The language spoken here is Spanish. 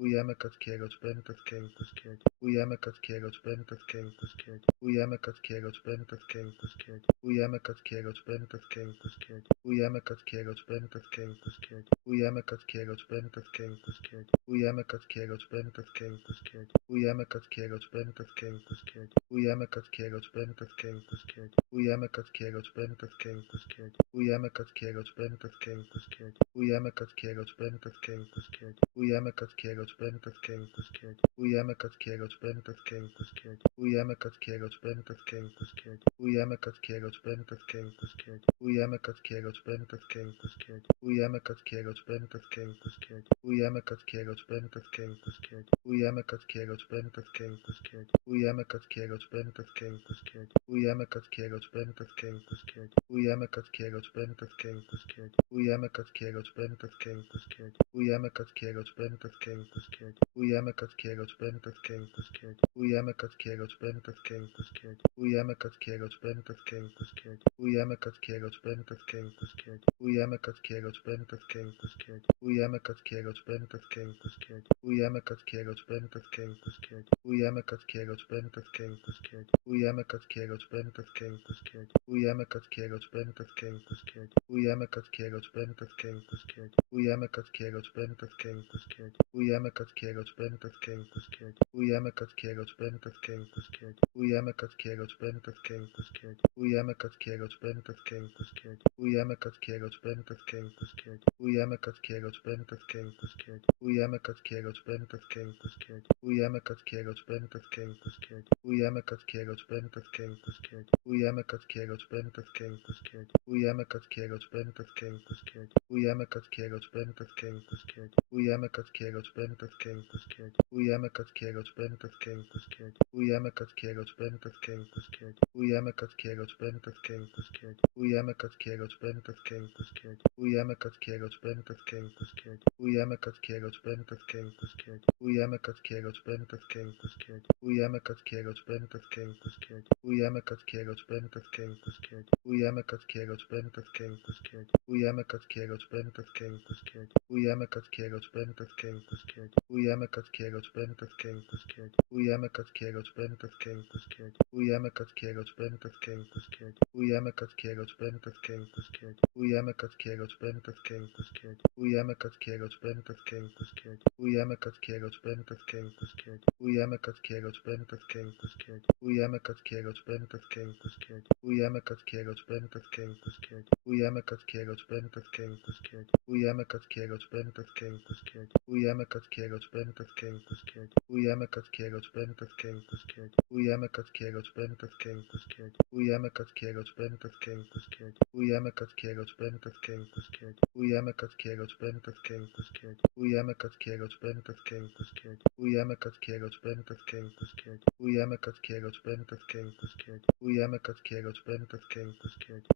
Uyame casqueros, pen casqueros, casqueros. Uyame casqueros, pen casqueros, casqueros. Uyame casqueros, pen casqueros, casqueros. Uyame casqueros, pen casqueros, casqueros. Uyame casqueros, pen casqueros, casqueros. Uyame casqueros, pen casqueros, casqueros. Uyame casqueros, pen casqueros, casqueros. Uyame casqueros, pen casqueros, casqueros. Uyame casqueros, pen casqueros, casqueros. Uyame casqueros, pen casqueros, casqueros. Uyame casqueros, pen casqueros, casqueros. Uyame casqueros, pen casqueros, casqueros. Uyame casqueros, pen casqueros, casqueros. Uyame casqueros, pen casqueros, casqueros. Uyame casqueros, pen casqueros, casqueros. Uyame casqueros, pen casqueros, casqueros. Uyame casqueros, pen casqueros, casqueros. Uyame casqueros, pen casqueros, casqueros. Uyame casqueros, pen casqueros, casqueros. Uyame casqueros, pen casqueros, casqueros. Uyame casqueros, pen casqueros, casqueros. Uyame casqueros, pen casqueros, casqueros. Uyame casqueros, pen casqueros, casqueros. Uyame casqueros, pen casqueros, casqueros. Uyame casqueros, pen casqueros, casqueros. Uyame casqueros, pen casqueros, casqueros. Uyame casqueros, pen casqueros, casqueros. Uyame casqueros, pen casqueros, casqueros. Uyame casqueros, pen casqueros, casqueros. Uyame casqueros, pen casqueros, casqueros. Uyame casqueros, pen casqueros, casqueros. Uyame casqueros, pen casqueros, casqueros. Uyame casqueros, pen casqueros, casqueros. Uyame casqueros, pen casqueros, casqueros. Uyame casqueros, pen casqueros, casqueros. Uyame casqueros, pen casqueros, casqueros. Uyame casqueros, pen casqueros, casqueros. Uyame casqueros, pen casqueros, casqueros. Uyame casqueros, pen casqueros, casqueros. Uyame casqueros, pen casqueros, casqueros. Uyame casqueros, pen casqueros, casqueros. Uyame casqueros, pen casqueros, casqueros. Uyame casqueros, pen casqueros, casqueros. Uyame casqueros, pen casqueros, casqueros. Uyame casqueros, pen casqueros, casqueros. Uyame casqueros, pen casqueros, casqueros. Uyame casqueros, pen casqueros, casqueros. Uyame casqueros, pen casqueros, casqueros. Uyame casqueros, pen casqueros, casqueros. Uyame casqueros, pen casqueros, casqueros. Uyame casqueros, pen casqueros, casqueros. Uyame casqueros, pen casqueros, casqueros. Uyame casqueros, pen casqueros, casqueros. Uyame casqueros, pen casqueros, casqueros. Uyame casqueros, pen casqueros, casqueros. Uyame casqueros, pen casqueros, casqueros. Uyame casqueros, pen casqueros, casqueros. Uyame casqueros, pen casqueros, casqueros. Uyame casqueros, pen casqueros, casqueros. Uyame casqueros, pen casqueros, casqueros. Uyame casqueros, pen casqueros, casqueros. Uyame casqueros, pen casqueros, casqueros. Uyame casqueros, pen casqueros, casqueros. Uyame casqueros, pen casqueros, casqueros. Uyame casqueros, pen casqueros, casqueros. Uyame casqueros, pen casqueros, casqueros. Uyame casqueros, pen casqueros, casqueros. Uyame casqueros, pen casqueros, casqueros. Uyame casqueros, pen casqueros, casqueros. Uyame casqueros, pen casqueros, casqueros. Uyame casqueros, pen casqueros, casqueros. Uyame casqueros, pen casqueros, casqueros. Uyame casqueros, pen casqueros, casqueros. Uyame casqueros, pen casqueros, casqueros. Uyame casqueros, pen casqueros, casqueros. Uyame casqueros, pen casqueros, casqueros. Uyame casqueros, pen casqueros, casqueros. Uyame casqueros, pen casqueros, casqueros. Uyame casqueros, pen casqueros, casqueros. Uyame casqueros, pen casqueros, casqueros. Uyame casqueros, pen casqueros, casqueros. Uyame casqueros, pen casqueros, casqueros. Uyame casqueros, pen casqueros, casqueros. Uyame casqueros, pen casqueros, casqueros.